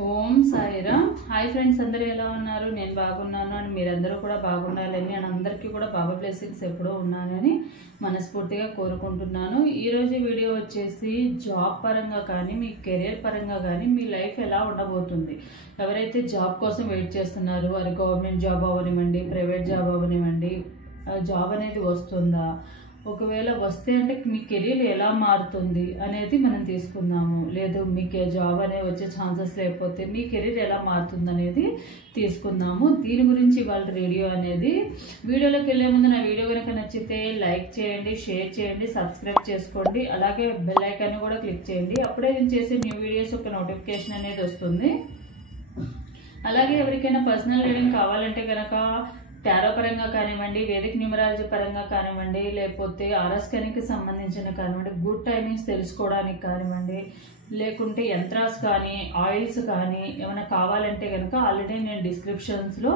ఓం Sairam. Hi friends, అందరూ ఎలా ఉన్నారు? నేను బాగున్నాను అని మీరందరూ కూడా బాగుండాలని నేను అందరికీ కూడా బాబా బ్లెస్సింగ్స్ ఎప్పుడూ ఉన్నానని మనస్ఫూర్తిగా కోరుకుంటున్నాను. ఈరోజు వీడియో వచ్చేసి జాబ్ పరంగా కానీ మీ కెరియర్ పరంగా కానీ మీ లైఫ్ ఎలా ఉండబోతుంది. ఎవరైతే జాబ్ కోసం వెయిట్ చేస్తున్నారో అది గవర్నమెంట్ జాబ్ అవ్వనివ్వండి, ప్రైవేట్ జాబ్ అవ్వనివ్వండి, జాబ్ అనేది వస్తుందా, ఒకవేళ వస్తే అంటే మీ కెరీర్ ఎలా మారుతుంది అనేది మనం తీసుకుందాము. లేదు మీకు జాబ్ అనేది వచ్చే ఛాన్సెస్ లేకపోతే మీ కెరీర్ ఎలా మారుతుంది అనేది తీసుకుందాము. దీని గురించి వాళ్ళ వీడియోలోకి వెళ్ళే ముందు నా వీడియో కనుక నచ్చితే లైక్ చేయండి, షేర్ చేయండి, సబ్స్క్రైబ్ చేసుకోండి, అలాగే బెల్ ఐకాన్ కూడా క్లిక్ చేయండి. అప్పుడే నేను చేసే న్యూ వీడియోస్ ఒక నోటిఫికేషన్ అనేది వస్తుంది. అలాగే ఎవరికైనా పర్సనల్ రీడింగ్ కావాలంటే కనుక టారో పరంగా కానివ్వండి, వేదిక్ న్యూమరాలజీ పరంగా కానివ్వండి, లేకపోతే ఆర్ఎస్కానికి సంబంధించిన కానివ్వండి, గుడ్ టైమింగ్స్ తెలుసుకోవడానికి కానివ్వండి, లేకుంటే యంత్రాస్ కానీ ఆయిల్స్ కానీ ఏమైనా కావాలంటే కనుక ఆల్రెడీ నేను డిస్క్రిప్షన్స్లో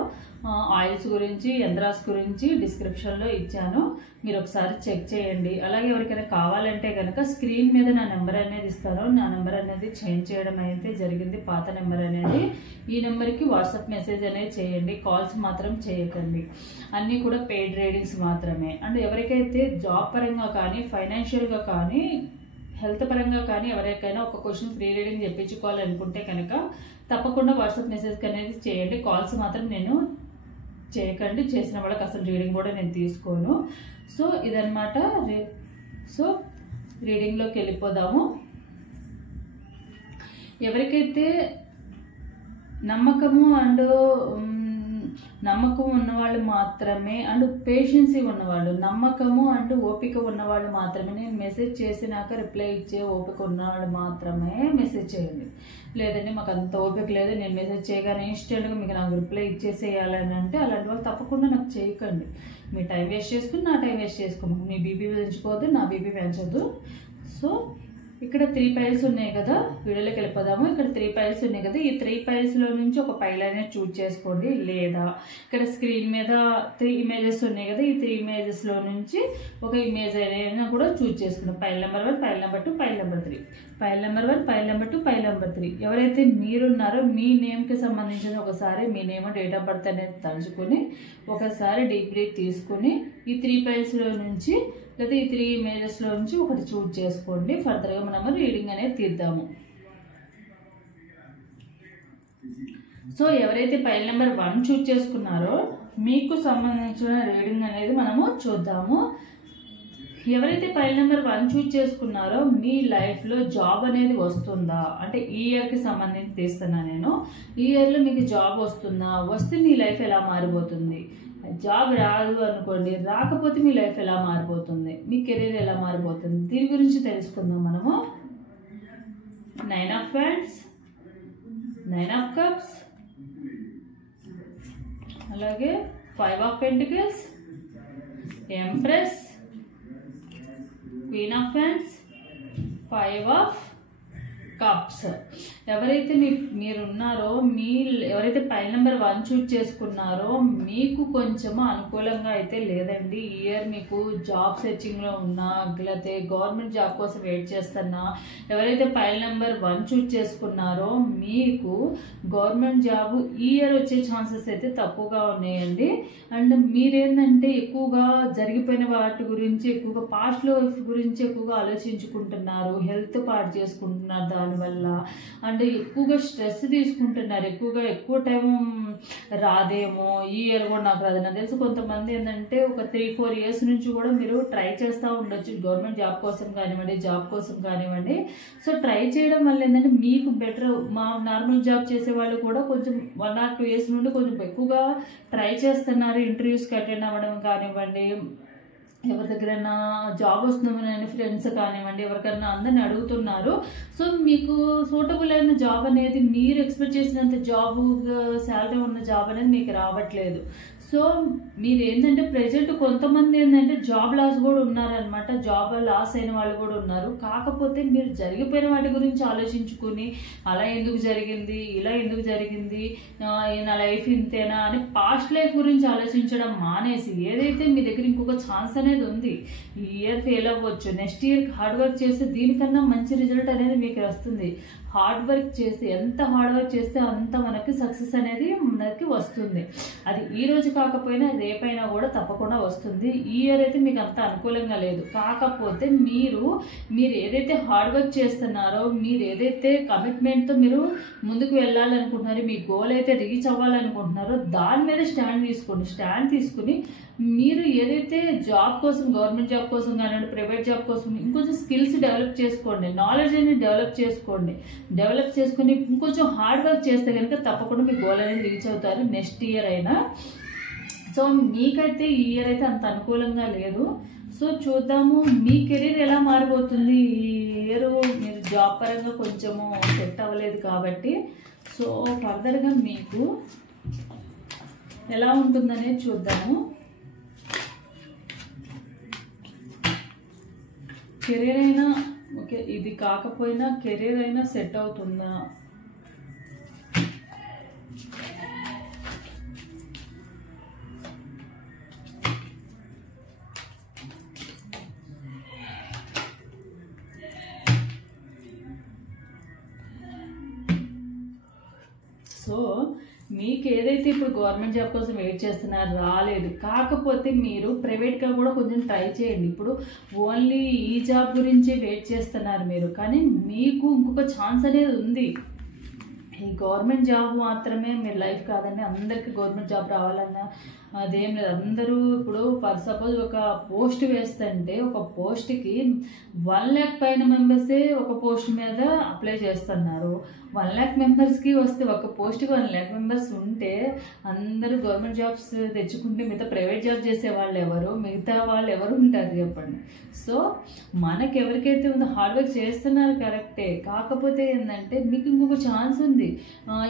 ఆయిల్స్ గురించి యంత్రాస్ గురించి డిస్క్రిప్షన్లో ఇచ్చాను, మీరు ఒకసారి చెక్ చేయండి. అలాగే ఎవరికైనా కావాలంటే కనుక స్క్రీన్ మీద నా నెంబర్ అనేది ఇస్తాను. నా నెంబర్ అనేది చేంజ్ చేయడం అయితే జరిగింది, పాత నెంబర్ అనేది. ఈ నెంబర్కి వాట్సాప్ మెసేజ్ అనేది చేయండి, కాల్స్ మాత్రం చేయకండి. అన్నీ కూడా పెయిడ్ రీడింగ్స్ మాత్రమే. అండ్ ఎవరికైతే జాబ్ పరంగా కానీ ఫైనాన్షియల్గా కానీ హెల్త్ పరంగా కానీ ఎవరికైనా ఒక క్వశ్చన్ ఫ్రీ రీడింగ్ చెప్పించుకోవాలనుకుంటే కనుక తప్పకుండా వాట్సాప్ మెసేజ్ అనేది చేయండి. కాల్స్ మాత్రం నేను చేయకండి, చేసిన వాళ్ళకి అసలు రీడింగ్ కూడా నేను తీసుకోను. సో ఇదన్నమాట. సో రీడింగ్లోకి వెళ్ళిపోదాము. ఎవరికైతే నమ్మకం ఉన్నవాళ్ళు మాత్రమే అండ్ పేషెన్సీ ఉన్నవాళ్ళు, నమ్మకము అండ్ ఓపిక ఉన్నవాళ్ళు మాత్రమే, నేను మెసేజ్ చేసినాక రిప్లై ఇచ్చే ఓపిక ఉన్నవాళ్ళు మాత్రమే మెసేజ్ చేయండి. లేదండి మాకు అంత ఓపిక లేదు, నేను మెసేజ్ చేయగానే ఇన్స్టెంట్గా మీకు నాకు రిప్లై ఇచ్చేసేయాలని అంటే అలాంటి వాళ్ళు తప్పకుండా నాకు చేయకండి. మీ టైం వేస్ట్ చేసుకుని నా టైం వేస్ట్ చేసుకోండి. మీ బీపీ పెంచుకోవద్దు, నా బీపీ పెంచొద్దు. సో ఇక్కడ 3 పైల్స్ ఉన్నాయి కదా, వీడియోలోకి వెళ్ళిపోదాము. ఇక్కడ 3 పైల్స్ ఉన్నాయి కదా, ఈ 3 పైల్స్లో నుంచి ఒక పైల్ అనేది చూజ్ చేసుకోండి. లేదా ఇక్కడ స్క్రీన్ మీద 3 ఇమేజెస్ ఉన్నాయి కదా, ఈ 3 ఇమేజెస్లో నుంచి ఒక ఇమేజ్ అయినా కూడా చూజ్ చేసుకున్నాం. Pile number 1, pile number 2, pile number 3, pile number 1, pile number 2, pile number 3. ఎవరైతే మీరున్నారో మీ నేమ్కి సంబంధించిన ఒకసారి మీ నేమ్ డేట్ ఆఫ్ బర్త్ అనేది తలుచుకుని ఒకసారి డీప్ బ్రీత్ తీసుకుని ఈ 3 పైల్స్లో నుంచి లేదా ఈ 3 ఇమేజెస్లో నుంచి ఒకటి చూజ్ చేసుకోండి. ఫర్దర్గా మనము రీడింగ్ అనేది తీద్దాము. సో ఎవరైతే పైల్ నెంబర్ 1 చూజ్ చేసుకున్నారో మీకు సంబంధించిన రీడింగ్ అనేది మనము చూద్దాము. ఎవరైతే పైల్ నెంబర్ 1 చూజ్ చేసుకున్నారో మీ లైఫ్లో జాబ్ అనేది వస్తుందా అంటే ఈ ఇయర్కి సంబంధించి తీస్తున్నా నేను. ఈ ఇయర్లో మీకు జాబ్ వస్తుందా, వస్తే మీ లైఫ్ ఎలా మారిపోతుంది. జాబ్ రాదు అనుకోండి, రాకపోతే మీ లైఫ్ ఎలా మారిపోతుంది, మీ కెరీర్ ఎలా మారిపోతుంది, దీని గురించి తెలుసుకుందాం మనము. 9 ఆఫ్ ఫ్యాండ్స్, 9 ఆఫ్ కప్స్, అలాగే 5 of pentacles, empress, queen of wands, 5 of cups. ఎవరైతే మీరున్నారో ఎవరైతే పైల్ నెంబర్ 1 చూజ్ చేసుకున్నారో మీకు కొంచెం అనుకూలంగా అయితే లేదండి. ఈ ఇయర్ మీకు జాబ్ సెర్చింగ్లో ఉన్నా లేకపోతే గవర్నమెంట్ జాబ్ కోసం వెయిట్ చేస్తున్నా, ఎవరైతే పైల్ నెంబర్ 1 చూజ్ చేసుకున్నారో మీకు గవర్నమెంట్ జాబ్ ఈ ఇయర్ వచ్చే ఛాన్సెస్ అయితే తక్కువగా ఉన్నాయండి. అండ్ మీరేంటంటే ఎక్కువగా జరిగిపోయిన వాటి గురించి, ఎక్కువగా పాస్ట్ లైఫ్ గురించి ఎక్కువగా ఆలోచించుకుంటున్నారు, హెల్త్ పాడు చేసుకుంటున్నారు దానివల్ల. అండ్ ఎక్కువగా స్ట్రెస్ తీసుకుంటున్నారు, ఎక్కువ టైం రాదేమో, ఈ ఇయర్ కూడా నాకు రాదు. నాకు తెలిసి కొంతమంది ఏంటంటే ఒక 3-4 ఇయర్స్ నుంచి కూడా మీరు ట్రై చేస్తూ ఉండొచ్చు గవర్నమెంట్ జాబ్ కోసం కానివ్వండి, జాబ్ కోసం కానివ్వండి. సో ట్రై చేయడం వల్ల ఏంటంటే మీకు బెటర్. మా నార్మల్ జాబ్ చేసే వాళ్ళు కూడా కొంచెం 1 or 2 ఇయర్స్ నుండి కొంచెం ఎక్కువగా ట్రై చేస్తున్నారు, ఇంటర్వ్యూస్కి అటెండ్ అవ్వడం కానివ్వండి, ఎవరి దగ్గరైనా జాబ్ వస్తుందని ఫ్రెండ్స్ కానివ్వండి ఎవరికైనా అందరిని అడుగుతున్నారు. సో మీకు సూటబుల్ అయిన జాబ్ అనేది, మీరు ఎక్స్పెక్ట్ చేసినంత జాబ్ శాలరీ ఉన్న జాబ్ అనేది మీకు రావట్లేదు. సో మీరు ఏంటంటే ప్రెజెంట్ కొంతమంది ఏంటంటే జాబ్ లాస్ కూడా ఉన్నారనమాట, జాబ్ లాస్ అయిన వాళ్ళు కూడా ఉన్నారు. కాకపోతే మీరు జరిగిపోయిన వాటి గురించి ఆలోచించుకుని అలా ఎందుకు జరిగింది, ఇలా ఎందుకు జరిగింది, నా లైఫ్ ఇంతేనా అని పాస్ట్ లైఫ్ గురించి ఆలోచించడం మానేసి ఏదైతే మీ దగ్గర ఇంకొక ఛాన్స్ అనేది ఉంది, ఈ ఇయర్ ఫెయిల్ అవ్వచ్చు, నెక్స్ట్ ఇయర్ హార్డ్ వర్క్ చేస్తే దీనికన్నా మంచి రిజల్ట్ అనేది మీకు వస్తుంది. హార్డ్ వర్క్ చేస్తే, ఎంత హార్డ్ వర్క్ చేస్తే అంత మనకి సక్సెస్ అనేది మనకి వస్తుంది. అది ఈ రోజు కాకపోయినా రేపైనా కూడా తప్పకుండా వస్తుంది. ఈ ఇయర్ అయితే మీకు అంత అనుకూలంగా లేదు. కాకపోతే మీరు ఏదైతే హార్డ్ వర్క్ చేస్తున్నారో, మీరు ఏదైతే కమిట్మెంట్తో మీరు ముందుకు వెళ్ళాలనుకుంటున్నారో, మీ గోల్ అయితే రీచ్ అవ్వాలనుకుంటున్నారో దాని మీద స్టాండ్ తీసుకుని మీరు ఏదైతే జాబ్ కోసం, గవర్నమెంట్ జాబ్ కోసం కానివ్వండి, ప్రైవేట్ జాబ్ కోసం ఇంకొంచెం స్కిల్స్ డెవలప్ చేసుకోండి, నాలెడ్జ్ అనేది డెవలప్ చేసుకుని ఇంకొంచెం హార్డ్ వర్క్ చేస్తే కనుక తప్పకుండా మీ గోల్ అనేది రీచ్ అవుతారు నెక్స్ట్ ఇయర్ అయినా. సో మీకైతే ఈ ఇయర్ అయితే అంత అనుకూలంగా లేదు. సో చూద్దాము మీ కెరీర్ ఎలా మారిపోతుంది. ఈ ఇయర్ మీరు జాబ్ పరంగా కొంచెము సెట్ అవ్వలేదు కాబట్టి సో ఫర్దర్గా మీకు ఎలా ఉంటుందనేది చూద్దాము. కెరీర్ అయినా ఓకే, ఇది కాకపోయినా కెరీర్ అయినా సెట్ అవుతుందా? సో మీకు ఏదైతే ఇప్పుడు గవర్నమెంట్ జాబ్ కోసం వెయిట్ చేస్తున్నారో రాలేదు, కాకపోతే మీరు ప్రైవేట్గా కూడా కొంచెం ట్రై చేయండి. ఇప్పుడు ఓన్లీ ఈ జాబ్ గురించి వెయిట్ చేస్తున్నారు మీరు, కానీ మీకు ఇంకొక ఛాన్స్ అనేది ఉంది. ఈ గవర్నమెంట్ జాబ్ మాత్రమే మీరు లైఫ్ కాదండి. అందరికీ గవర్నమెంట్ జాబ్ రావాలన్నా అదేం లేదు. అందరూ ఇప్పుడు ఫర్ సపోజ్ ఒక పోస్ట్ వేస్తుంటే ఒక పోస్ట్కి 1 lakh పైన మెంబర్సే ఒక పోస్ట్ మీద అప్లై చేస్తున్నారు. 1 lakh మెంబర్స్కి వస్తే ఒక పోస్ట్కి 1 lakh మెంబర్స్ ఉంటే అందరూ గవర్నమెంట్ జాబ్స్ తెచ్చుకుంటే మిగతా ప్రైవేట్ జాబ్ చేసే వాళ్ళు ఎవరు, మిగతా వాళ్ళు ఎవరు ఉంటారు చెప్పండి. సో మనకి ఎవరికైతే ఉందో హార్డ్ వర్క్ చేస్తున్నారు కరెక్టే, కాకపోతే ఏంటంటే మీకు ఇంకొక ఛాన్స్ ఉంది.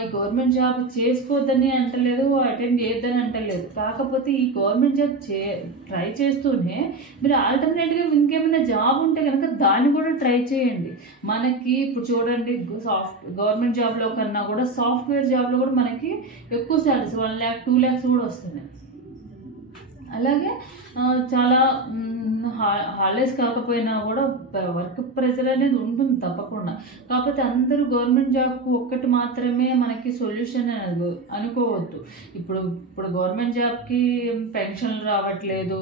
ఈ గవర్నమెంట్ జాబ్ చేసుకోవద్దని అంటలేదు, అటెండ్ చేయొద్దని అంటలేదు, కాకపోతే ఈ గవర్నమెంట్ జాబ్ ట్రై చేస్తూనే మీరు ఆల్టర్నేట్గా ఇంకేమైనా జాబ్ ఉంటే కనుక దాన్ని కూడా ట్రై చేయండి. మనకి ఇప్పుడు చూడండి గవర్నమెంట్ జాబ్లో కన్నా కూడా సాఫ్ట్వేర్ జాబ్లో కూడా మనకి ఎక్కువ శాలరీస్ 1 lakh 2 lakhs కూడా వస్తున్నాయి. అలాగే చాలా హాలిడేస్ కాకపోయినా కూడా వర్క్ ప్రెజర్ అనేది ఉంటుంది తప్పకుండా. కాకపోతే అందరూ గవర్నమెంట్ జాబ్కు ఒక్కటి మాత్రమే మనకి సొల్యూషన్ అనేది అనుకోవద్దు. ఇప్పుడు గవర్నమెంట్ జాబ్కి పెన్షన్లు రావట్లేదు,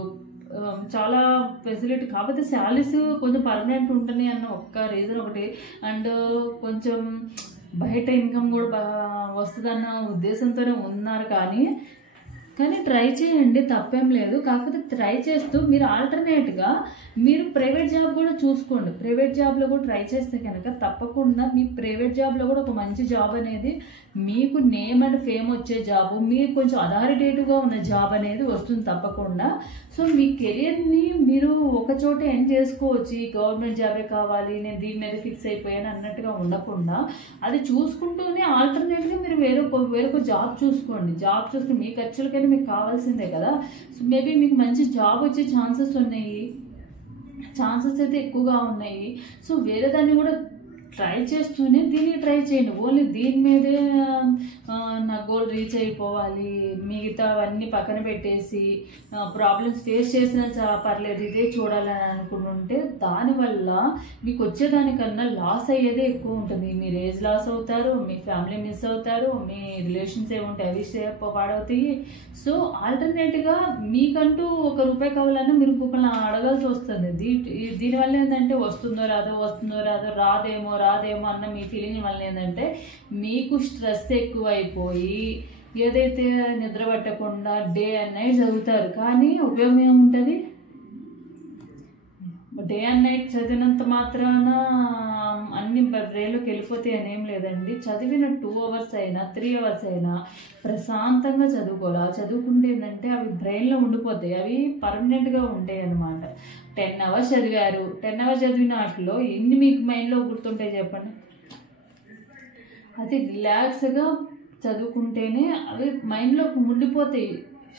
చాలా ఫెసిలిటీ, కాకపోతే శాలరీస్ కొంచెం పర్మనెంట్ ఉంటున్నాయి అన్న ఒక్క రీజన్ ఒకటి, అండ్ కొంచెం బయట ఇన్కమ్ కూడా వస్తుందన్న ఉద్దేశంతోనే ఉన్నారు. కానీ ట్రై చేయండి, తప్పేం లేదు. కాకపోతే ట్రై చేస్తూ మీరు ఆల్టర్నేట్గా మీరు ప్రైవేట్ జాబ్ కూడా చూసుకోండి. ప్రైవేట్ జాబ్లో కూడా ట్రై చేస్తే కనుక తప్పకుండా మీ ప్రైవేట్ జాబ్లో కూడా ఒక మంచి జాబ్ అనేది, మీకు నేమ్ అండ్ ఫేమ్ వచ్చే జాబ్, మీకు కొంచెం అథారిటేటివ్గా ఉన్న జాబ్ అనేది వస్తుంది తప్పకుండా. సో మీ కెరియర్ని మీరు ఒక చోట ఎండ్ చేసుకోవచ్చు. ఈ గవర్నమెంట్ జాబే కావాలి, నేను దీని మీద ఫిక్స్ అయిపోయాను అన్నట్టుగా ఉండకుండా అది చూసుకుంటూనే ఆల్టర్నేట్గా మీరు వేరొక జాబ్ చూసుకోండి. జాబ్ చూసుకుని మీ ఖర్చులకైనా మీకు కావాల్సిందే కదా. సో మేబీ మీకు మంచి జాబ్ వచ్చే ఛాన్సెస్ అయితే ఎక్కువగా ఉన్నాయి. సో వేరే దాన్ని కూడా ట్రై చేస్తూనే దీన్ని ట్రై చేయండి. ఓన్లీ దీని మీదే నా గోల్ రీచ్ అయిపోవాలి, మిగతా అవన్నీ పక్కన పెట్టేసి ప్రాబ్లమ్స్ ఫేస్ చేసినా పర్లేదు ఇదే చూడాలని అనుకుంటుంటే దానివల్ల మీకు వచ్చేదానికన్నా లాస్ అయ్యేదే ఎక్కువ ఉంటుంది. మీరు ఏజ్ లాస్ అవుతారు, మీ ఫ్యామిలీ మిస్ అవుతారు, మీ రిలేషన్స్ ఏముంటాయి అవి పాడవుతాయి. సో ఆల్టర్నేట్గా మీకంటూ ₹1 కావాలన్నా మీరు ఇంకొకరిని అడగాల్సి వస్తుంది. దీనివల్ల ఏంటంటే వస్తుందో రాదేమో అన్న మీ ఫీలింగ్ వల్ల ఏంటంటే మీకు స్ట్రెస్ ఎక్కువైపోయి ఏదైతే నిద్ర పట్టకుండా డే అండ్ నైట్ చదువుతారు, కానీ ఉపయోగం ఏముంటుంది? డే అండ్ నైట్ చదివినంత మాత్రాన అన్ని బ్రెయిన్లోకి వెళ్ళిపోతాయి అనేం లేదండి. చదివిన 2 hours అయినా 3 hours అయినా ప్రశాంతంగా చదువుకోవాలి. చదువుకుంటే ఏంటంటే అవి బ్రెయిన్లో ఉండిపోతాయి, అవి పర్మనెంట్గా ఉంటాయి అన్నమాట. 10 hours చదివారు, 10 hours చదివిన వాటిలో ఎన్ని మీకు మైండ్లో గుర్తుంటాయి చెప్పండి? అది రిలాక్స్గా చదువుకుంటేనే అవి మైండ్లోకి ఉండిపోతాయి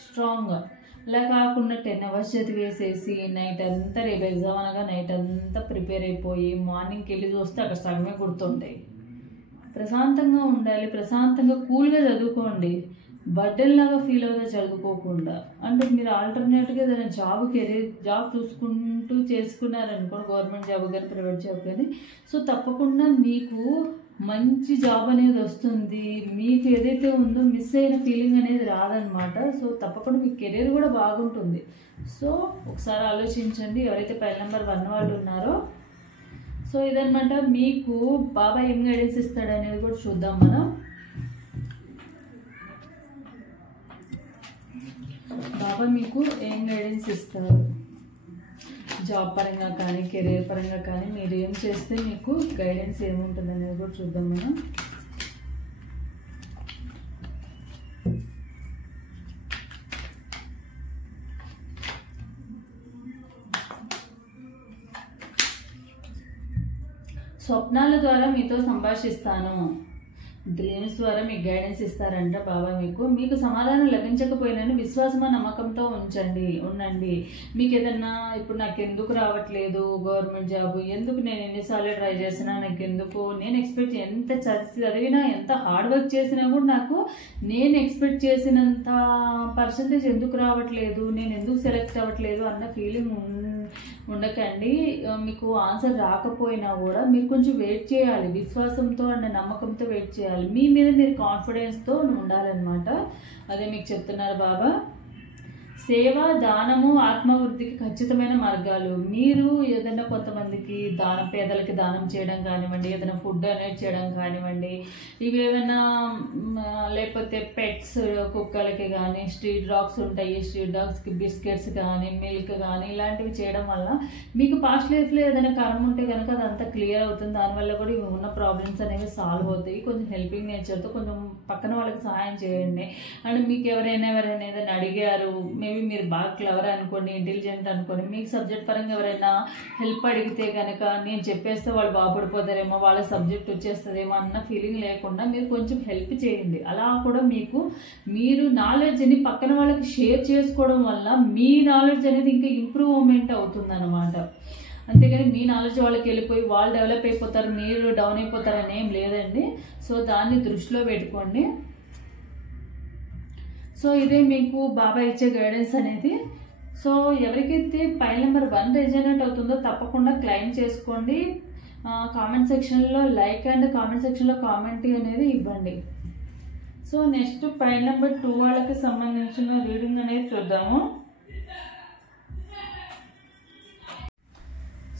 స్ట్రాంగ్గా. అలా కాకుండా 10 hours చదివేసేసి నైట్ అంతా, రేపు ఎగ్జామ్ అనగా నైట్ అంతా ప్రిపేర్ అయిపోయి మార్నింగ్కి వెళ్ళి చూస్తే అక్కడ సగమే గుర్తుంటాయి. ప్రశాంతంగా ఉండాలి, ప్రశాంతంగా కూల్గా చదువుకోండి, బర్డెన్ లాగా ఫీల్ అవుతా చదువుకోకుండా. అంటే మీరు ఆల్టర్నేట్గా ఏదైనా జాబ్ చూసుకుంటూ చేసుకున్నారనుకోండి, గవర్నమెంట్ జాబ్ కానీ ప్రైవేట్ జాబ్ కానీ, సో తప్పకుండా మీకు మంచి జాబ్ అనేది వస్తుంది, మీకు ఏదైతే ఉందో మిస్ అయిన ఫీలింగ్ అనేది రాదనమాట. సో తప్పకుండా మీ కెరీర్ కూడా బాగుంటుంది. సో ఒకసారి ఆలోచించండి ఎవరైతే పైల్ నెంబర్ 1 వాళ్ళు ఉన్నారో. సో ఇదనమాట, మీకు బాబా ఏం గైడెన్స్ ఇస్తాడు అనేది కూడా చూద్దాం మనం. బాబా మీకు ఏం గైడెన్స్ ఇస్తారు, జాబ్ పరంగా కానీ కెరీర్ పరంగా కానీ మీరు ఏం చేస్తే మీకు గైడెన్స్ ఏముంటుంది అనేది కూడా చూద్దాం మనం. స్వప్నాల ద్వారా మీతో సంభాషిస్తాను, డ్రీమ్స్ ద్వారా మీకు గైడెన్స్ ఇస్తారంట బాబా. మీకు సమాధానం లభించకపోయినను విశ్వాసమ నమ్మకంతో ఉండండి. మీకు ఏదన్నా ఇప్పుడు నాకు ఎందుకు రావట్లేదు గవర్నమెంట్ జాబ్, ఎందుకు నేను ఎన్నిసార్లు ట్రై చేసినా నాకు ఎందుకు, నేను ఎక్స్పెక్ట్ ఎంత చదివినా ఎంత హార్డ్ వర్క్ చేసినా కూడా నాకు నేను ఎక్స్పెక్ట్ చేసినంత పర్సంటేజ్ ఎందుకు రావట్లేదు, నేను ఎందుకు సెలెక్ట్ అవ్వట్లేదు అన్న ఫీలింగ్ ఉండకండి. మీకు ఆన్సర్ రాకపోయినా కూడా మీరు కొంచెం వెయిట్ చేయాలి, విశ్వాసంతో అండ్ నమ్మకంతో వెయిట్ చేయాలి. మీ మీద మీరు కాన్ఫిడెన్స్తో ఉండాలన్నమాట. అదే మీకు చెప్తున్నారు బాబా. సేవ, దానము, ఆత్మవృద్ధికి ఖచ్చితమైన మార్గాలు. మీరు ఏదైనా కొంతమందికి పేదలకి దానం చేయడం కానివ్వండి, ఏదైనా ఫుడ్ డొనేట్ చేయడం కానివ్వండి, ఇవి ఏమైనా లేకపోతే పెట్స్ కుక్కలకి కానీ, స్ట్రీట్ డాగ్స్ ఉంటాయి, స్ట్రీట్ డాగ్స్కి బిస్కెట్స్ కానీ మిల్క్ కానీ ఇలాంటివి చేయడం వల్ల మీకు పాస్ట్ లైఫ్లో ఏదైనా కర్మ ఉంటే కనుక అదంతా క్లియర్ అవుతుంది. దానివల్ల కూడా ఇవి ఉన్న ప్రాబ్లమ్స్ అనేవి సాల్వ్ అవుతాయి. కొంచెం హెల్పింగ్ నేచర్తో కొంచెం పక్కన వాళ్ళకి సహాయం చేయండి. అండ్ మీకు ఎవరైనా ఏదైనా అడిగారు, మేబీ మీరు బాగా క్లవర్ అనుకోండి, ఇంటెలిజెంట్ అనుకోండి, మీకు సబ్జెక్ట్ పరంగా ఎవరైనా హెల్ప్ అడిగితే కనుక నేను చెప్పేస్తే వాళ్ళు బాగుపడిపోతారేమో, వాళ్ళ సబ్జెక్ట్ వచ్చేస్తుందేమో అన్న ఫీలింగ్ లేకుండా మీరు కొంచెం హెల్ప్ చేయండి. అలా కూడా మీరు నాలెడ్జ్ని పక్కన వాళ్ళకి షేర్ చేసుకోవడం వల్ల మీ నాలెడ్జ్ అనేది ఇంకా ఇంప్రూవ్మెంట్ అవుతుంది అనమాట. అంతేగాని మీ నాలెడ్జ్ వాళ్ళకి వెళ్ళిపోయి వాళ్ళు డెవలప్ అయిపోతారు, మీరు డౌన్ అయిపోతారు అని ఏం లేదండి. సో దాన్ని దృష్టిలో పెట్టుకోండి. సో ఇదే మీకు బాబా ఇచ్చే గైడెన్స్ అనేది. సో ఎవరికైతే పైల్ నెంబర్ 1 రెజనేట్ అవుతుందో తప్పకుండా క్లైమ్ చేసుకోండి. కామెంట్ సెక్షన్లో లైక్ అండ్ కామెంట్ సెక్షన్లో కామెంట్ అనేది ఇవ్వండి. సో నెక్స్ట్ పైల్ నెంబర్ 2 వాళ్ళకి సంబంధించిన రీడింగ్ అనేది చూద్దాము.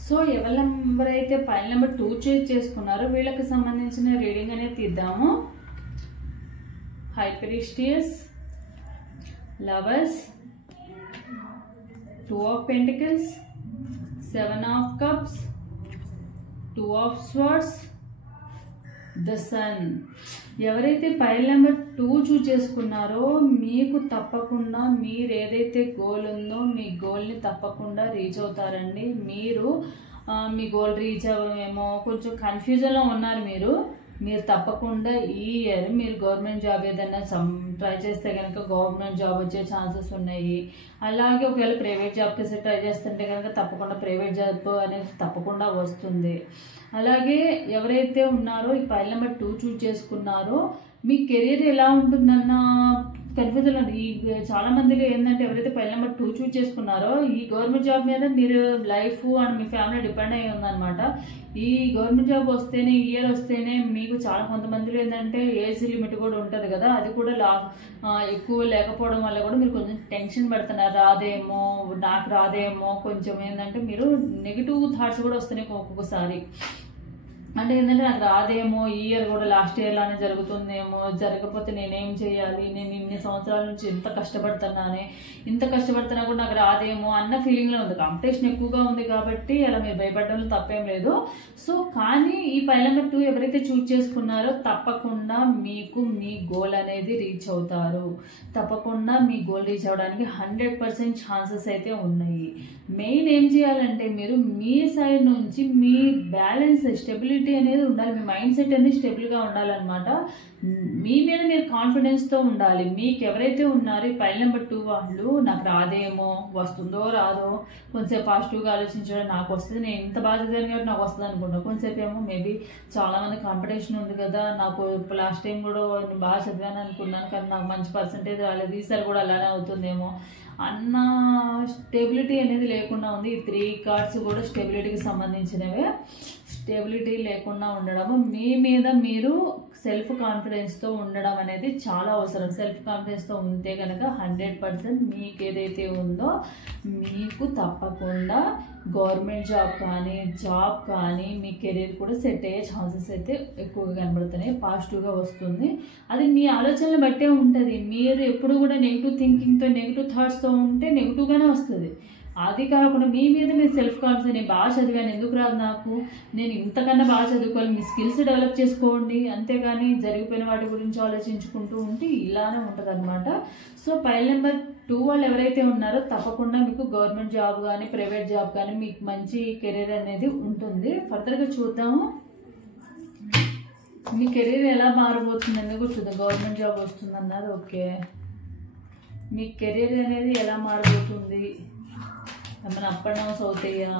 సో ఎవరైతే పైల్ నెంబర్ 2 చూస్ చేసుకున్నారో వీళ్ళకి సంబంధించిన రీడింగ్ అనేది తీద్దాము. High priestess, Lovers, 2 of Pentacles, 7 of Cups, 2 of Swords, the Sun. ఎవరైతే పైల్ నెంబర్ 2 చూస్ చేసుకున్నారో మీకు తప్పకుండా మీరు ఏదైతే గోల్ ఉందో మీ గోల్ని తప్పకుండా రీచ్ అవుతారండి. మీరు మీ గోల్ రీచ్ అవ్వమేమో కొంచెం కన్ఫ్యూజన్లో ఉన్నారు మీరు తప్పకుండా ఈ ఇయర్ మీరు గవర్నమెంట్ జాబ్ ఏదైనా ట్రై చేస్తే కనుక గవర్నమెంట్ జాబ్ వచ్చే ఛాన్సెస్ ఉన్నాయి. అలాగే ఒకవేళ ప్రైవేట్ జాబ్కి ట్రై చేస్తుంటే కనుక తప్పకుండా ప్రైవేట్ జాబ్ అనేది తప్పకుండా వస్తుంది. అలాగే ఎవరైతే ఉన్నారో ఈ పైల్ నెంబర్ 2 చూస్ చేసుకున్నారో మీ కెరీర్ ఎలా ఉంటుందన్న కన్ఫ్యూజన్ ఉంది. ఈ చాలా మందిలో ఏంటంటే ఎవరైతే పైల్ నెంబర్ 2 చూస్ చేసుకున్నారో ఈ గవర్నమెంట్ జాబ్ మీద మీరు life and me family depend అయ్యి ఉందన్నమాట. ఈ గవర్నమెంట్ జాబ్ వస్తేనే ఇయర్ వస్తేనే మీకు చాలా కొంతమందిలో ఏంటంటే ఏజ్ లిమిట్ కూడా ఉంటుంది కదా, అది కూడా ఎక్కువ లేకపోవడం వల్ల కూడా మీరు కొంచెం టెన్షన్ పడుతున్నారు. రాదేమో నాకు రాదేమో కొంచెం ఏంటంటే మీరు నెగిటివ్ థాట్స్ కూడా వస్తున్నాయి ఒక్కొక్కసారి. అంటే ఏంటంటే నాకు రాదేమో, ఈ ఇయర్ కూడా లాస్ట్ ఇయర్ లానే జరుగుతుందేమో, జరగకపోతే నేనేం చేయాలి, నేను ఇన్ని సంవత్సరాల నుంచి ఇంత కష్టపడుతున్నా కూడా నాకు రాదేమో అన్న ఫీలింగ్లో ఉంది. కాంపిటీషన్ ఎక్కువగా ఉంది కాబట్టి అలా మీరు భయపడడంలో తప్పేం లేదు. సో కానీ ఈ పైల్ నెంబర్ 2 ఎవరైతే చూస్ చేసుకున్నారో తప్పకుండా మీకు మీ గోల్ అనేది రీచ్ అవుతారు. తప్పకుండా మీ గోల్ రీచ్ అవ్వడానికి 100% ఛాన్సెస్ అయితే ఉన్నాయి. మెయిన్ ఏం చేయాలంటే మీరు మీ సైడ్ నుంచి మీ బ్యాలెన్స్ స్టెబిలిటీ అనేది ఉండాలి, మీ మైండ్ సెట్ అనేది స్టేబుల్గా ఉండాలన్నమాట. మీ మీద మీరు కాన్ఫిడెన్స్తో ఉండాలి. మీకు ఎవరైతే ఉన్నారో ఈ పైల్ నెంబర్ 2 వాళ్ళు నాకు రాదేమో, వస్తుందో రాదో, కొంచెంసేపు పాజిటివ్గా ఆలోచించడం నాకు వస్తుంది, నేను ఇంత బాగా చదివాను కాబట్టి నాకు వస్తుంది అనుకుంటాను. కొంచెంసేపు ఏమో మేబీ చాలామంది కాంపిటీషన్ ఉంది కదా, నాకు లాస్ట్ టైం కూడా బాగా చదివాను అనుకున్నాను కానీ నాకు మంచి పర్సంటేజ్ రాలేదు, ఈసారి కూడా అలానే అవుతుందేమో అన్న స్టెబిలిటీ అనేది లేకుండా ఉంది. ఈ 3 కార్డ్స్ కూడా స్టెబిలిటీకి సంబంధించినవే. స్టెబిలిటీ లేకుండా ఉండడము, మీ మీద మీరు సెల్ఫ్ కాన్ఫిడెన్స్తో ఉండడం అనేది చాలా అవసరం. సెల్ఫ్ కాన్ఫిడెన్స్తో ఉంటే కనుక 100% మీకు ఏదైతే ఉందో మీకు తప్పకుండా గవర్నమెంట్ జాబ్ కానీ మీ కెరీర్ కూడా సెట్ అయ్యే ఛాన్సెస్ అయితే ఎక్కువగా కనబడుతున్నాయి. పాజిటివ్గా వస్తుంది. అది మీ ఆలోచనలు బట్టే ఉంటుంది. మీరు ఎప్పుడు కూడా నెగిటివ్ థింకింగ్తో నెగిటివ్ థాట్స్తో ఉంటే నెగిటివ్గానే వస్తుంది. అది కాకుండా మీ మీద మీరు సెల్ఫ్ కాన్ఫిడెన్స్, నేను బాగా చదివాను, ఎందుకు రాదు నాకు, నేను ఇంతకన్నా బాగా చదువుకోవాలి, మీ స్కిల్స్ డెవలప్ చేసుకోండి. అంతేగాని జరిగిపోయిన వాటి గురించి ఆలోచించుకుంటూ ఉంటే ఇలానే ఉంటుంది అనమాట. సో పైల్ నెంబర్ 2 వాళ్ళు ఎవరైతే ఉన్నారో తప్పకుండా మీకు గవర్నమెంట్ జాబ్ కానీ ప్రైవేట్ జాబ్ కానీ మీకు మంచి కెరీర్ అనేది ఉంటుంది. ఫర్దర్గా చూద్దాము మీ కెరీర్ ఎలా మారబోతుంది అనేది చూద్దాం. గవర్నమెంట్ జాబ్ వస్తుంది అన్నారు, ఓకే. మీ కెరీర్ అనేది ఎలా మారబోతుంది, ఏమైనా అప్ అండ్ డౌన్స్ అవుతాయా,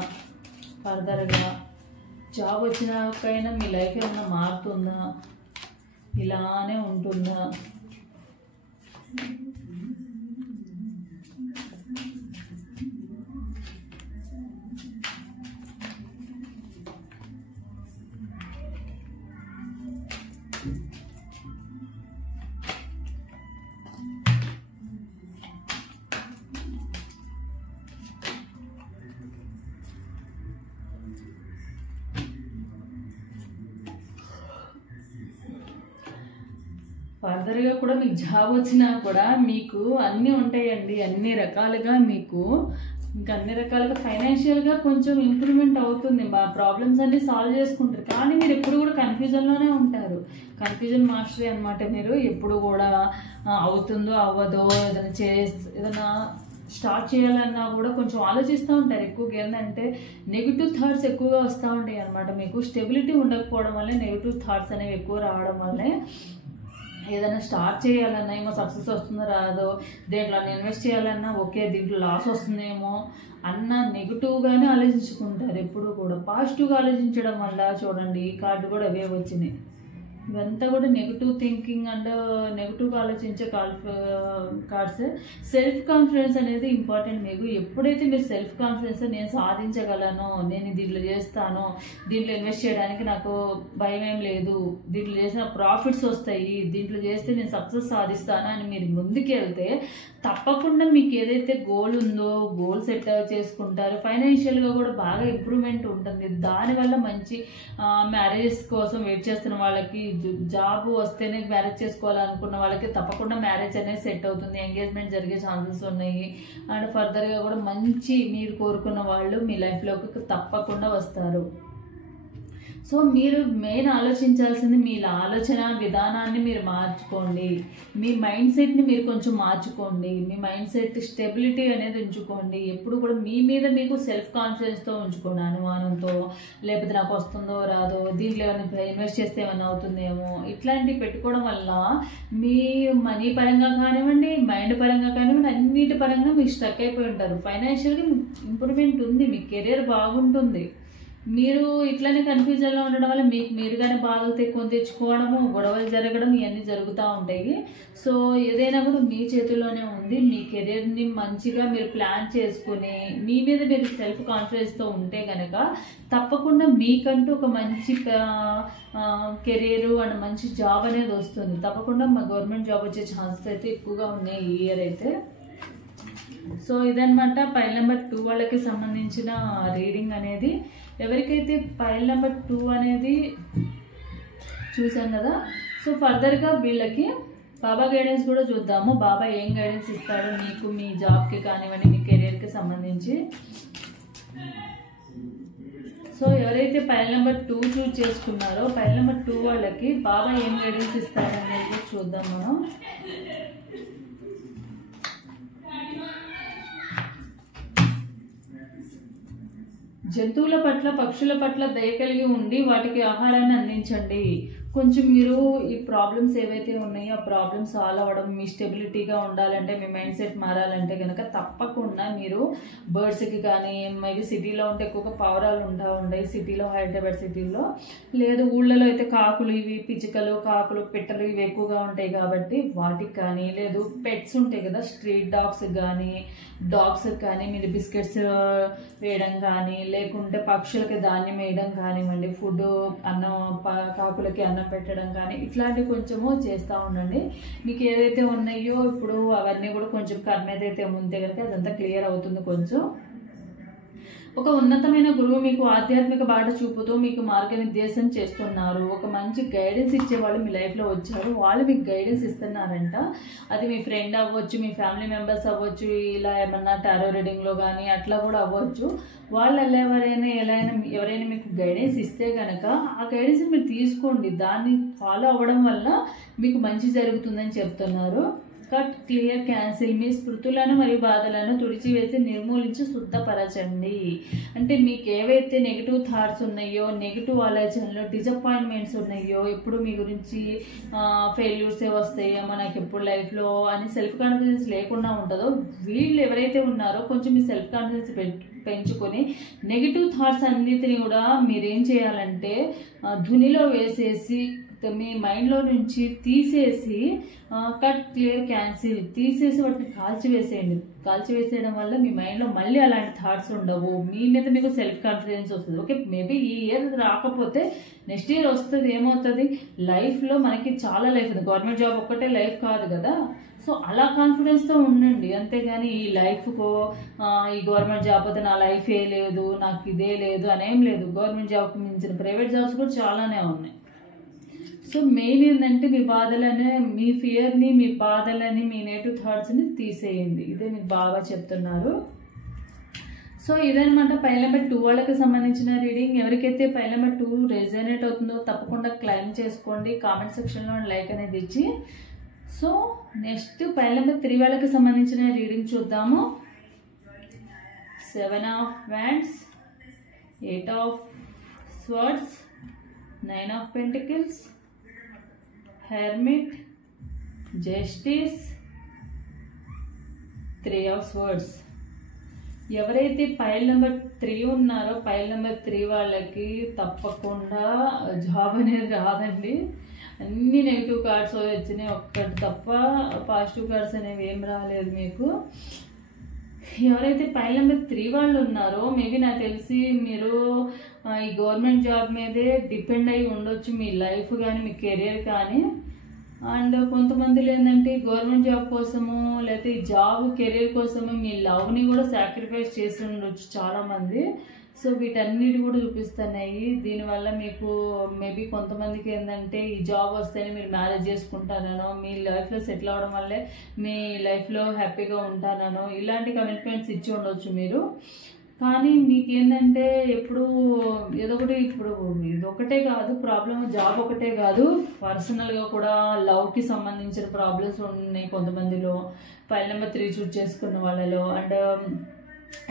ఫర్దర్గా జాబ్ వచ్చినాకైనా మీ లైఫ్ ఏమైనా మారుతుందా, ఇలానే ఉంటుందా? ఫర్దర్గా కూడా మీకు జాబ్ వచ్చినా కూడా మీకు అన్నీ ఉంటాయండి, అన్ని రకాలుగా మీకు ఇంకా అన్ని రకాలుగా ఫైనాన్షియల్గా కొంచెం ఇంప్రూవ్మెంట్ అవుతుంది. ప్రాబ్లమ్స్ అన్నీ సాల్వ్ చేసుకుంటారు. కానీ మీరు ఎప్పుడు కూడా కన్ఫ్యూజన్లోనే ఉంటారు. కన్ఫ్యూజన్ మాస్టరీ అనమాట మీరు. ఎప్పుడు కూడా అవుతుందో అవ్వదో, ఏదైనా స్టార్ట్ చేయాలన్నా కూడా కొంచెం ఆలోచిస్తూ ఉంటారు. ఎక్కువగా ఏంటంటే నెగిటివ్ థాట్స్ ఎక్కువగా వస్తూ ఉంటాయి అనమాట. మీకు స్టెబిలిటీ ఉండకపోవడం వల్లే నెగిటివ్ థాట్స్ అనేవి ఎక్కువ రావడం వల్లే ఏదైనా స్టార్ట్ చేయాలన్నా ఏమో సక్సెస్ వస్తుందో రాదో, దేంట్లో ఇన్వెస్ట్ చేయాలన్నా ఓకే దీంట్లో లాస్ వస్తుందేమో అన్న నెగిటివ్గానే ఆలోచించుకుంటారు. ఎప్పుడు కూడా పాజిటివ్గా ఆలోచించడం వల్ల చూడండి ఈ కార్డు కూడా అవే వచ్చినాయి. ఇవంతా కూడా నెగిటివ్ థింకింగ్ అండ్ నెగిటివ్గా ఆలోచించే కార్డ్స్. సెల్ఫ్ కాన్ఫిడెన్స్ అనేది ఇంపార్టెంట్. మీకు ఎప్పుడైతే మీరు సెల్ఫ్ కాన్ఫిడెన్స్ నేను సాధించగలను, నేను దీంట్లో చేస్తాను, దీంట్లో ఇన్వెస్ట్ చేయడానికి నాకు భయం ఏం లేదు, దీంట్లో చేసిన ప్రాఫిట్స్ వస్తాయి, దీంట్లో చేస్తే నేను సక్సెస్ సాధిస్తాను అని మీరు ముందుకు వెళ్తే తప్పకుండా మీకు ఏదైతే గోల్ ఉందో గోల్ సెట్ చేసుకుంటారు. ఫైనాన్షియల్గా కూడా బాగా ఇంప్రూవ్మెంట్ ఉంటుంది. దానివల్ల మంచి మ్యారేజెస్ కోసం వెయిట్ చేస్తున్న వాళ్ళకి, జాబ్ వస్తేనే మ్యారేజ్ చేసుకోవాలనుకున్న వాళ్ళకి తప్పకుండా మ్యారేజ్ అనేది సెట్ అవుతుంది. ఎంగేజ్మెంట్ జరిగే ఛాన్సెస్ ఉన్నాయి. అండ్ ఫర్దర్గా కూడా మంచి మీరు కోరుకున్న వాళ్ళు మీ లైఫ్లోకి తప్పకుండా వస్తారు. సో మీరు మెయిన్ ఆలోచించాల్సింది మీ ఆలోచన విధానాన్ని మీరు మార్చుకోండి. మీ మైండ్ సెట్ని మీరు కొంచెం మార్చుకోండి. మీ మైండ్ సెట్ స్టెబిలిటీ అనేది ఉంచుకోండి. ఎప్పుడు కూడా మీ మీద మీకు సెల్ఫ్ కాన్ఫిడెన్స్తో ఉంచుకోండి. అనుమానంతో లేకపోతే నాకు వస్తుందో రాదో, దీంట్లో ఏమైనా ఇన్వెస్ట్ చేస్తే ఏమైనా అవుతుందేమో, ఇట్లాంటివి పెట్టుకోవడం వల్ల మీ మనీ పరంగా కానివ్వండి, మైండ్ పరంగా కానివ్వండి, అన్నిటి పరంగా మీరు స్టక్ అయిపోయి ఉంటారు. ఫైనాన్షియల్గా ఇంప్రూవ్మెంట్ ఉంది, మీ కెరీర్ బాగుంటుంది. మీరు ఇట్లనే కన్ఫ్యూజన్లో ఉండడం వల్ల మీకు మీరుగానే బాధలు తెచ్చుకోవడము, గొడవలు జరగడం ఇవన్నీ జరుగుతూ ఉంటాయి. సో ఏదైనా కూడా మీ చేతుల్లోనే ఉంది. మీ కెరీర్ని మంచిగా మీరు ప్లాన్ చేసుకుని మీ మీద మీరు సెల్ఫ్ కాన్ఫిడెన్స్తో ఉంటే కనుక తప్పకుండా మీకంటూ ఒక మంచి కెరీర్ అండ్ మంచి జాబ్ అనేది వస్తుంది. తప్పకుండా మా గవర్నమెంట్ జాబ్ వచ్చే ఛాన్సెస్ అయితే ఎక్కువగా ఉన్నాయి ఈ ఇయర్ అయితే. సో ఇదనమాట పైల్ నెంబర్ 2 వాళ్ళకి సంబంధించిన రీడింగ్ అనేది. ఎవరికైతే పైల్ నెంబర్ 2 అనేది చూసాం కదా, సో ఫర్దర్గా వీళ్ళకి బాబా గైడెన్స్ కూడా చూద్దాము. బాబా ఏం గైడెన్స్ ఇస్తాడో మీకు మీ జాబ్కి కానివ్వండి, మీ కెరీర్కి సంబంధించి. సో ఎవరైతే పైల్ నెంబర్ 2 చూజ్ చేసుకున్నారో పైల్ నెంబర్ 2 వాళ్ళకి బాబా ఏం గైడెన్స్ ఇస్తాడనేది చూద్దాం మనం. జంతువుల పట్ల పక్షుల పట్ల దయ కలిగి ఉండి వాటికి ఆహారాన్ని అందించండి. కొంచెం మీరు ఈ ప్రాబ్లమ్స్ ఏవైతే ఉన్నాయో ఆ ప్రాబ్లమ్స్ సాల్వ్ అవ్వడం, మీ స్టెబిలిటీగా ఉండాలంటే, మీ మైండ్ సెట్ మారాలంటే కనుక తప్పకుండా మీరు బర్డ్స్కి కానీ, మేబీ సిటీలో ఉంటే ఎక్కువగా పావురాలు ఉంటాయి సిటీలో, హైదరాబాద్ సిటీలో. లేదు ఊళ్ళలో అయితే కాకులు, ఇవి పిచ్చుకలు, కాకులు, పిట్టలు ఇవి ఎక్కువగా ఉంటాయి కాబట్టి వాటికి కానీ, లేదు పెట్స్ ఉంటాయి కదా స్ట్రీట్ డాగ్స్కి కానీ, డాగ్స్కి కానీ మీరు బిస్కెట్స్ వేయడం కానీ, లేకుంటే పక్షులకి ధాన్యం వేయడం కానివ్వండి, ఫుడ్ అన్నం కాకులకి అన్నం పెట్టడం కానీ, ఇట్లాంటివి కొంచెము చేస్తూ ఉండండి. మీకు ఏదైతే ఉన్నాయో ఇప్పుడు అవన్నీ కూడా కొంచెం కర్మ ఏదైతే ఉంటే కనుక అదంతా క్లియర్ అవుతుంది. కొంచెం ఒక ఉన్నతమైన గురువు మీకు ఆధ్యాత్మిక బాట చూపుతూ మీకు మార్గనిర్దేశం చేస్తున్నారు. ఒక మంచి గైడెన్స్ ఇచ్చే వాళ్ళు మీ లైఫ్లో వచ్చారు. వాళ్ళు మీకు గైడెన్స్ ఇస్తున్నారంట. అది మీ ఫ్రెండ్ అవ్వచ్చు, మీ ఫ్యామిలీ మెంబర్స్ అవ్వచ్చు, ఇలా ఏమన్నా టారో రీడింగ్లో కానీ అట్లా కూడా అవ్వచ్చు. వాళ్ళు ఎవరైనా మీకు గైడెన్స్ ఇస్తే కనుక ఆ గైడెన్స్ మీరు తీసుకోండి. దాన్ని ఫాలో అవ్వడం వల్ల మీకు మంచి జరుగుతుందని చెప్తున్నారు. కట్, క్లియర్, క్యాన్సిల్ మీ స్మృతులను మరియు బాధలను తుడిచివేసి నిర్మూలించి శుద్ధపరచండి. అంటే మీకు ఏవైతే నెగిటివ్ థాట్స్ ఉన్నాయో, నెగిటివ్ ఆలోచనలు, డిసప్పాయింట్మెంట్స్ ఉన్నాయో, ఎప్పుడు మీ గురించి ఫెయిల్యూర్సే వస్తాయేమో నాకు ఎప్పుడు లైఫ్లో అని సెల్ఫ్ కాన్ఫిడెన్స్ లేకుండా ఉంటుందో, వీళ్ళు ఎవరైతే ఉన్నారో కొంచెం మీ సెల్ఫ్ కాన్ఫిడెన్స్ పెంచుకొని నెగిటివ్ థాట్స్ అన్నిటిని కూడా మీరేం చేయాలంటే ధునిలో వేసేసి మీ మైండ్లో నుంచి తీసేసి కట్, క్లియర్, క్యాన్సిల్ తీసేసి వాటిని కాల్చివేసేయండి. కాల్చివేసేయడం వల్ల మీ మైండ్లో మళ్ళీ అలాంటి థాట్స్ ఉండవు. మీ మీద మీకు సెల్ఫ్ కాన్ఫిడెన్స్ వస్తుంది. ఓకే, మేబీ ఈ ఇయర్ రాకపోతే నెక్స్ట్ ఇయర్ వస్తుంది. ఏమవుతుంది, లైఫ్లో మనకి చాలా లైఫ్ ఉంది. గవర్నమెంట్ జాబ్ ఒక్కటే లైఫ్ కాదు కదా. సో అలా కాన్ఫిడెన్స్తో ఉండండి. అంతేగాని ఈ లైఫ్కో ఈ గవర్నమెంట్ జాబ్ అయితే నా లైఫే లేదు, నాకు ఇదే లేదు అనేం లేదు. గవర్నమెంట్ జాబ్కి మించిన ప్రైవేట్ జాబ్స్ కూడా చాలానే ఉన్నాయి. సో మెయిన్ ఏంటంటే మీ బాధలని, మీ ఫియర్ని, మీ బాధలని, మీ నెగిటివ్ థాట్స్ని తీసేయండి. ఇదే మీకు బాగా చెప్తున్నారు. సో ఇదనమాట పైల్ నెంబర్ 2 వాళ్ళకి సంబంధించిన రీడింగ్. ఎవరికైతే పైల్ నెంబర్ 2 రెజనేట్ అవుతుందో తప్పకుండా క్లైమ్ చేసుకోండి కామెంట్ సెక్షన్లో లైక్ అనేది ఇచ్చి. సో నెక్స్ట్ పైల్ నెంబర్ 3 వాళ్ళకి సంబంధించిన రీడింగ్ చూద్దాము. 7 of Wands, 8 of Swords, 9 of Pentacles, Hermit, Justice, 3 of Swords. ఎవరైతే పైల్ నెంబర్ 3 ఉన్నారో పైల్ నెంబర్ 3 వాళ్ళకి తప్పకుండా జాబ్ అనేది రాదండి. అన్ని నెగిటివ్ కార్డ్స్ వచ్చినాయి, ఒక్కటి తప్ప పాజిటివ్ కార్డ్స్ అనేవి ఏం రాలేదు మీకు. ఎవరైతే పైల్ నెంబర్ 3 వాళ్ళు ఉన్నారో మేబీ నాకు తెలిసి మీరు ఈ గవర్నమెంట్ జాబ్ మీదే డిపెండ్ అయి ఉండొచ్చు, మీ లైఫ్ కానీ మీ కెరియర్ కానీ. అండ్ కొంతమందిలో ఏంటంటే గవర్నమెంట్ జాబ్ కోసము లేకపోతే ఈ జాబ్ కెరీర్ కోసము మీ లవ్ని కూడా సాక్రిఫైస్ చేసి ఉండొచ్చు చాలామంది. సో వీటన్నిటి కూడా చూపిస్తున్నాయి. దీనివల్ల మీకు మేబీ కొంతమందికి ఏంటంటే ఈ జాబ్ వస్తేనే మీరు మ్యారేజ్ చేసుకుంటానో, మీ లైఫ్లో సెటిల్ అవ్వడం వల్లే మీ లైఫ్లో హ్యాపీగా ఉంటానో ఇలాంటి కమిట్మెంట్స్ ఇచ్చి ఉండొచ్చు మీరు. కానీ మీకు ఏంటంటే ఎప్పుడు ఏదో ఒకటి, ఇప్పుడు ఇదొకటే కాదు ప్రాబ్లమ్, జాబ్ ఒకటే కాదు, పర్సనల్గా కూడా లవ్కి సంబంధించిన ప్రాబ్లమ్స్ ఉన్నాయి కొంతమందిలో, పైల్ నెంబర్ 3 చూస్ చేసుకున్న వాళ్ళలో. అండ్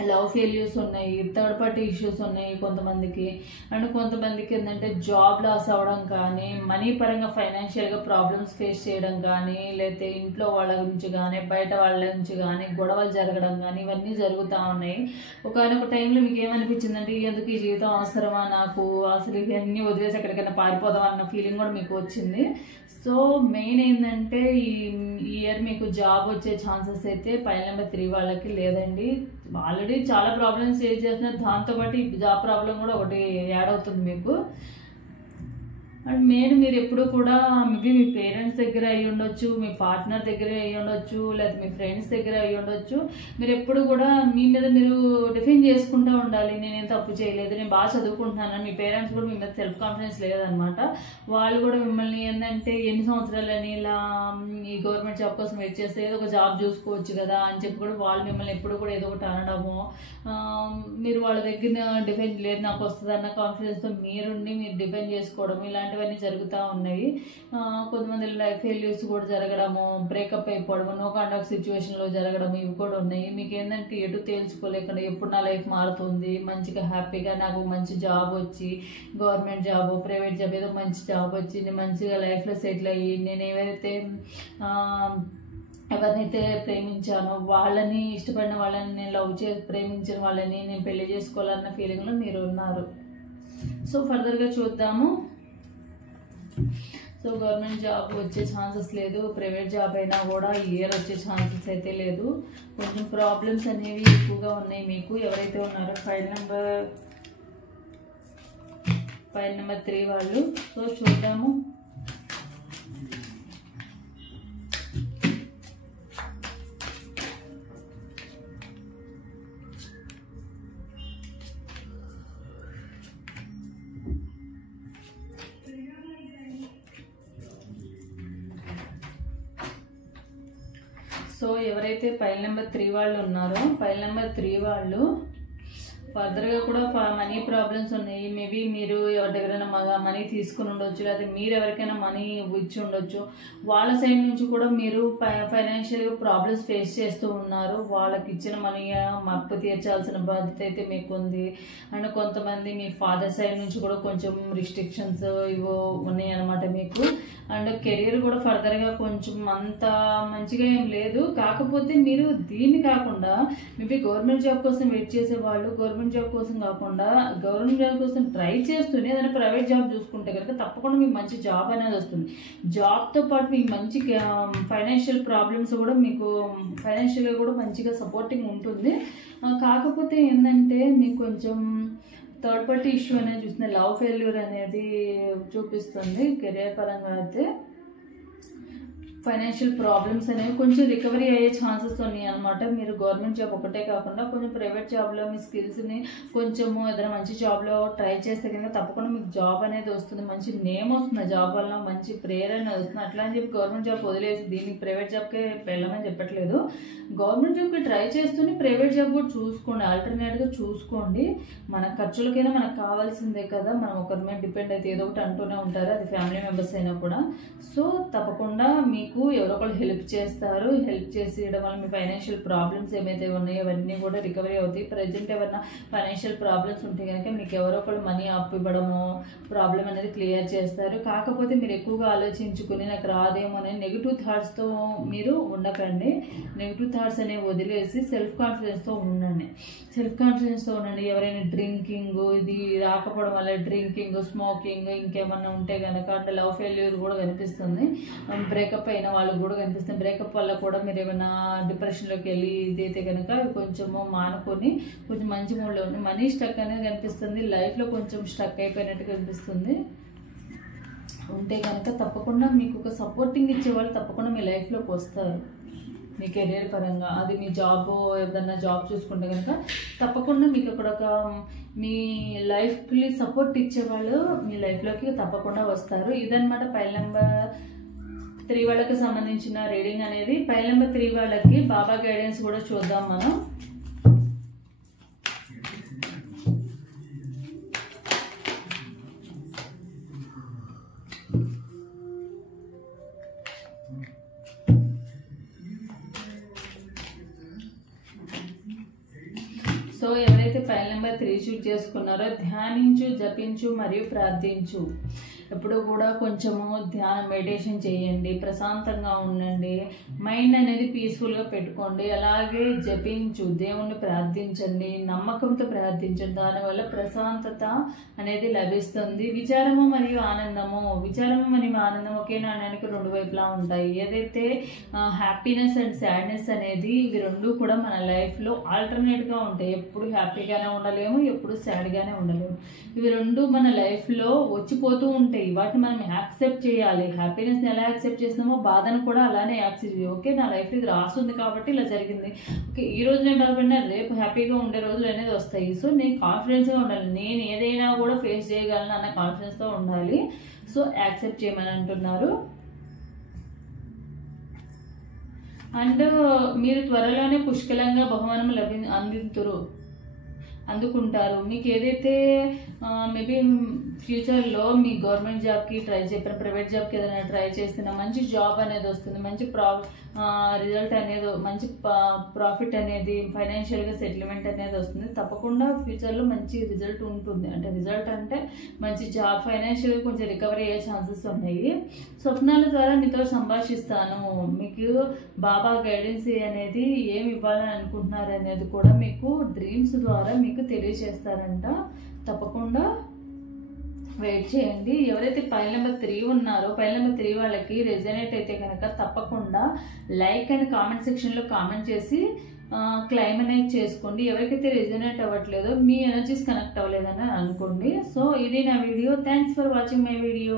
లవ్ ఫెయిల్యూర్స్ ఉన్నాయి, థర్డ్ పార్టీ ఇష్యూస్ ఉన్నాయి కొంతమందికి. అండ్ కొంతమందికి ఏంటంటే జాబ్ లాస్ అవ్వడం కానీ, మనీ పరంగా ఫైనాన్షియల్గా ప్రాబ్లమ్స్ ఫేస్ చేయడం కానీ, లేకపోతే ఇంట్లో వాళ్ళ గురించి కానీ బయట వాళ్ళ నుంచి కానీ గొడవలు జరగడం కానీ ఇవన్నీ జరుగుతూ ఉన్నాయి. ఒకనొక టైంలో మీకు ఏమనిపించిందంటే ఎందుకు ఈ జీవితం అవసరమా నాకు, అసలు ఇవన్నీ వదిలేసి ఎక్కడికైనా పారిపోదాం అన్న ఫీలింగ్ కూడా మీకు వచ్చింది. సో మెయిన్ ఏంటంటే ఈ ఇయర్ మీకు జాబ్ వచ్చే ఛాన్సెస్ అయితే పైల్ నెంబర్ 3 వాళ్ళకి లేదండి. ఆల్రెడీ చాలా ప్రాబ్లమ్స్ ఫేస్ చేస్తున్నారు, దాంతోపాటు ఈ జాబ్ ప్రాబ్లం కూడా ఒకటి యాడ్ అవుతుంది మీకు. అండ్ మెయిన్ మీరు ఎప్పుడు కూడా మేబీ మీ పేరెంట్స్ దగ్గర అయ్యి ఉండొచ్చు, మీ పార్ట్నర్ దగ్గర అయ్యి ఉండొచ్చు, లేకపోతే మీ ఫ్రెండ్స్ దగ్గర అయ్యి ఉండొచ్చు. మీరు ఎప్పుడు కూడా మీ మీద మీరు డిఫెండ్ చేసుకుంటూ ఉండాలి, నేనేం తప్పు చేయలేదు, నేను బాగా చదువుకుంటున్నాను. మీ పేరెంట్స్ కూడా మీ మీద సెల్ఫ్ కాన్ఫిడెన్స్ లేదనమాట. వాళ్ళు కూడా మిమ్మల్ని ఏంటంటే ఎన్ని సంవత్సరాలని ఇలా ఈ గవర్నమెంట్ జాబ్ కోసం వెయిట్ చేస్తే ఏదో ఒక జాబ్ చూసుకోవచ్చు కదా అని చెప్పి కూడా వాళ్ళు మిమ్మల్ని ఎప్పుడు కూడా ఏదో ఒకటి అనడము, మీరు వాళ్ళ దగ్గర డిఫెండ్ లేదు నాకు వస్తుంది అన్న కాన్ఫిడెన్స్తో మీరుండి మీరు డిఫెండ్ చేసుకోవడం, ఇలాంటి ఇలాంటివన్నీ జరుగుతూ ఉన్నాయి. కొంతమంది లైఫ్ ఫెయిల్యూర్స్ కూడా జరగడము, బ్రేకప్ అయిపోవడము, నో కాంటాక్ట్ సిచ్యువేషన్లో జరగడము ఇవి కూడా ఉన్నాయి. మీకు ఏంటంటే ఎటు తేల్చుకోలేకుండా ఎప్పుడు నా లైఫ్ మారుతుంది, మంచిగా హ్యాపీగా నాకు మంచి జాబ్ వచ్చి, గవర్నమెంట్ జాబ్ ప్రైవేట్ జాబ్ ఏదో మంచి జాబ్ వచ్చి నేను మంచిగా లైఫ్లో సెటిల్ అయ్యి నేను ఏవైతే ఎవరినైతే ప్రేమించానో వాళ్ళని, ఇష్టపడిన వాళ్ళని, నేను లవ్ చేసి ప్రేమించిన వాళ్ళని నేను పెళ్లి చేసుకోవాలన్న ఫీలింగ్లో మీరు ఉన్నారు. సో ఫర్దర్గా చూద్దాము. సో గవర్నమెంట్ జాబ్ వచ్చే ఛాన్సెస్ లేదు, ప్రైవేట్ జాబ్ అయినా కూడా ఈ ఇయర్ వచ్చే ఛాన్సెస్ అయితే లేదు. కొంచెం ప్రాబ్లమ్స్ అనేవి ఎక్కువగా ఉన్నాయి మీకు. ఎవరైతే ఉన్నారో ఫైల్ నెంబర్ 3 వాళ్ళు. సో చూద్దాము. సో ఎవరైతే ఫైల్ నెంబర్ 3 వాళ్ళు ఉన్నారో, ఫైల్ నెంబర్ 3 వాళ్ళు ఫర్దర్గా కూడా మనీ ప్రాబ్లమ్స్ ఉన్నాయి. మేబీ మీరు ఎవరి దగ్గరైనా మనీ తీసుకుని ఉండొచ్చు, లేదా మీరు ఎవరికైనా మనీ ఇచ్చి ఉండొచ్చు. వాళ్ళ సైడ్ నుంచి కూడా మీరు ఫైనాన్షియల్గా ప్రాబ్లమ్స్ ఫేస్ చేస్తూ ఉన్నారు. వాళ్ళకి ఇచ్చిన మనీ అప్పు తీర్చాల్సిన బాధ్యత అయితే మీకు ఉంది. అండ్ కొంతమంది మీ ఫాదర్ సైడ్ నుంచి కూడా కొంచెం రిస్ట్రిక్షన్స్ ఇవో ఉన్నాయి అన్నమాట మీకు. అండ్ కెరీర్ కూడా ఫర్దర్గా కొంచెం అంత మంచిగా ఏం లేదు. కాకపోతే మీరు దీన్ని కాకుండా మేబీ గవర్నమెంట్ జాబ్ కోసం వెయిట్ చేసేవాళ్ళు, గవర్నమెంట్ జాబ్ కోసం కాకుండా గవర్నమెంట్ జాబ్ కోసం ట్రై చేస్తూనే ఏదైనా ప్రైవేట్ జాబ్ చూసుకుంటే కనుక తప్పకుండా మీకు మంచి జాబ్ అనేది వస్తుంది. జాబ్తో పాటు మీకు మంచి ఫైనాన్షియల్ ప్రాబ్లమ్స్ కూడా, మీకు ఫైనాన్షియల్గా కూడా మంచిగా సపోర్టింగ్ ఉంటుంది. కాకపోతే ఏంటంటే మీకు కొంచెం థర్డ్ పార్టీ ఇష్యూ అనేది చూస్తుంది, లవ్ ఫెయిల్యూర్ అనేది చూపిస్తుంది. కెరియర్ పరంగా అయితే ఫైనాన్షియల్ ప్రాబ్లమ్స్ అనేవి కొంచెం రికవరీ అయ్యే ఛాన్సెస్ ఉన్నాయి అనమాట. మీరు గవర్నమెంట్ జాబ్ ఒకటే కాకుండా కొంచెం ప్రైవేట్ జాబ్లో మీ స్కిల్స్ని కొంచెము ఏదైనా మంచి జాబ్లో ట్రై చేస్తే కనుక తప్పకుండా మీకు జాబ్ అనేది వస్తుంది. మంచి నేమ్ వస్తుంది జాబ్ వల్ల, మంచి ప్రేయర్ అనేది వస్తుంది. అట్లా అని చెప్పి గవర్నమెంట్ జాబ్ వదిలేసి దీనికి ప్రైవేట్ జాబ్కే వెళ్ళమని చెప్పట్లేదు. గవర్నమెంట్ జాబ్కి ట్రై చేస్తూనే ప్రైవేట్ జాబ్ కూడా చూసుకోండి, ఆల్టర్నేట్గా చూసుకోండి. మన ఖర్చులకైనా మనకు కావాల్సిందే కదా, మనం ఒకరి మీద డిపెండ్ అయితే ఏదో ఒకటి అంటూనే ఉంటారు, అది ఫ్యామిలీ మెంబర్స్ అయినా కూడా. సో తప్పకుండా మీకు ఎవరో ఒకళ్ళు హెల్ప్ చేస్తారు. హెల్ప్ చేసేయడం వల్ల మీ ఫైనాన్షియల్ ప్రాబ్లమ్స్ ఏమైతే ఉన్నాయో అవన్నీ కూడా రికవరీ అవుతాయి. ప్రజెంట్ ఏమైనా ఫైనాన్షియల్ ప్రాబ్లమ్స్ ఉంటే కనుక మీకు ఎవరో ఒకళ్ళు మనీ అప్పు ఇవ్వడము, ప్రాబ్లం అనేది క్లియర్ చేస్తారు. కాకపోతే మీరు ఎక్కువగా ఆలోచించుకుని నాకు రాదేమో అనే నెగిటివ్ థాట్స్తో మీరు ఉండకండి. నెగిటివ్ థాట్స్ అనేవి వదిలేసి సెల్ఫ్ కాన్ఫిడెన్స్తో ఉండండి. ఎవరైనా డ్రింకింగ్ ఇది రాకపోవడం వల్ల డ్రింకింగ్, స్మోకింగ్ ఇంకేమన్నా ఉంటే కనుక, అంటే లవ్ ఫెయిల్యూర్ కూడా కనిపిస్తుంది, బ్రేకప్ అయిన వాళ్ళకి కూడా కనిపిస్తుంది. బ్రేకప్ వల్ల కూడా మీరు ఏమైనా డిప్రెషన్లోకి వెళ్ళి ఇదైతే కనుక కొంచెము మానుకొని కొంచెం మంచి మూడ్లో ఉంది. మనీ స్టక్ అనేది కనిపిస్తుంది, లైఫ్లో కొంచెం స్టక్ అయిపోయినట్టు కనిపిస్తుంది. ఉంటే కనుక తప్పకుండా మీకు ఒక సపోర్టింగ్ ఇచ్చేవాళ్ళు తప్పకుండా మీ లైఫ్లోకి వస్తారు. మీ కెరీర్ పరంగా అది మీ జాబ్, ఏదన్నా జాబ్ చూసుకుంటే కనుక తప్పకుండా మీకు అక్కడ ఒక మీ లైఫ్కి సపోర్ట్ ఇచ్చేవాళ్ళు మీ లైఫ్లోకి తప్పకుండా వస్తారు. ఇదన్నమాట ఫైల్ నెంబర్ 3 వాళ్ళకి సంబంధించిన రీడింగ్ అనేది. ఫైల్ నెంబర్ 3 వాళ్ళకి బాబా గైడెన్స్ కూడా చూద్దాం మనం. సో ఎవరైతే ఫైల్ నెంబర్ 3 చూస్ చేసుకున్నారో ధ్యానించు, జపించు మరియు ప్రార్థించు. ఎప్పుడు కూడా కొంచెము ధ్యానం, మెడిటేషన్ చేయండి, ప్రశాంతంగా ఉండండి, మైండ్ అనేది పీస్ఫుల్గా పెట్టుకోండి. అలాగే జపించు, దేవుణ్ణి ప్రార్థించండి, నమ్మకంతో ప్రార్థించండి. దానివల్ల ప్రశాంతత అనేది లభిస్తుంది. విచారము మరియు ఆనందము, విచారము మరియు ఆనందం ఒకే నాణ్యానికి 2 వైపులా ఉంటాయి. ఏదైతే హ్యాపీనెస్ అండ్ సాడ్నెస్ అనేది ఇవి 2 కూడా మన లైఫ్లో ఆల్టర్నేట్గా ఉంటాయి. ఎప్పుడు హ్యాపీగానే ఉండలేము, ఎప్పుడు సాడ్గానే ఉండలేము. ఇవి 2 మన లైఫ్లో వచ్చిపోతూ ఉంటాయి. వాటిని మనం యాక్సెప్ట్ చేయాలి. హ్యాపీనెస్ని ఎలా యాక్సెప్ట్ చేస్తున్నామో బాధను కూడా అలానే యాక్సెప్ట్ చేయాలి. ఓకే, నా లైఫ్ ఇది రాస్తుంది కాబట్టి ఇలా జరిగింది. ఓకే, ఈ రోజు నేను బాధపడినా రేపు హ్యాపీగా ఉండే రోజులు అనేది వస్తాయి. సో నేను కాన్ఫిడెన్స్గా ఉండాలి, నేను ఏదైనా కూడా ఫేస్ చేయగలను అన్న కాన్ఫిడెన్స్తో ఉండాలి. సో యాక్సెప్ట్ చేయమని అంటున్నారు. అండ్ మీరు త్వరలోనే పుష్కలంగా బహుమానం అందుకుంటారు. మీకు ఏదైతే మేబీ ఫ్యూచర్లో మీ గవర్నమెంట్ జాబ్కి ట్రై చెప్పిన ప్రైవేట్ జాబ్కి ఏదైనా ట్రై చేస్తున్నా మంచి జాబ్ అనేది వస్తుంది, మంచి రిజల్ట్ అనేది, మంచి ప్రాఫిట్ అనేది, ఫైనాన్షియల్గా సెటిల్మెంట్ అనేది వస్తుంది. తప్పకుండా ఫ్యూచర్లో మంచి రిజల్ట్ ఉంటుంది. అంటే రిజల్ట్ అంటే మంచి జాబ్, ఫైనాన్షియల్గా కొంచెం రికవరీ అయ్యే ఛాన్సెస్ ఉన్నాయి. స్వప్నాల ద్వారా మీతో సంభాషిస్తాను. మీకు బాబా గైడెన్స్ అనేది ఏమి ఇవ్వాలని అనుకుంటున్నారు అనేది కూడా మీకు డ్రీమ్స్ ద్వారా మీకు తెలియజేస్తారంట. తప్పకుండా వెయిట్ చేయండి. ఎవరైతే ఫైల్ నెంబర్ 3 ఉన్నారో ఫైల్ నెంబర్ 3 వాళ్ళకి రెజనేట్ అయితే కనుక తప్పకుండా లైక్ అండ్ కామెంట్ సెక్షన్లో కామెంట్ చేసి క్లైమ్ అనేది చేసుకోండి. ఎవరికైతే రెజనేట్ అవ్వట్లేదో మీ ఎనర్జీస్ కనెక్ట్ అవ్వలేదని అనుకోండి. సో ఇది నా video. Thanks for watching my video.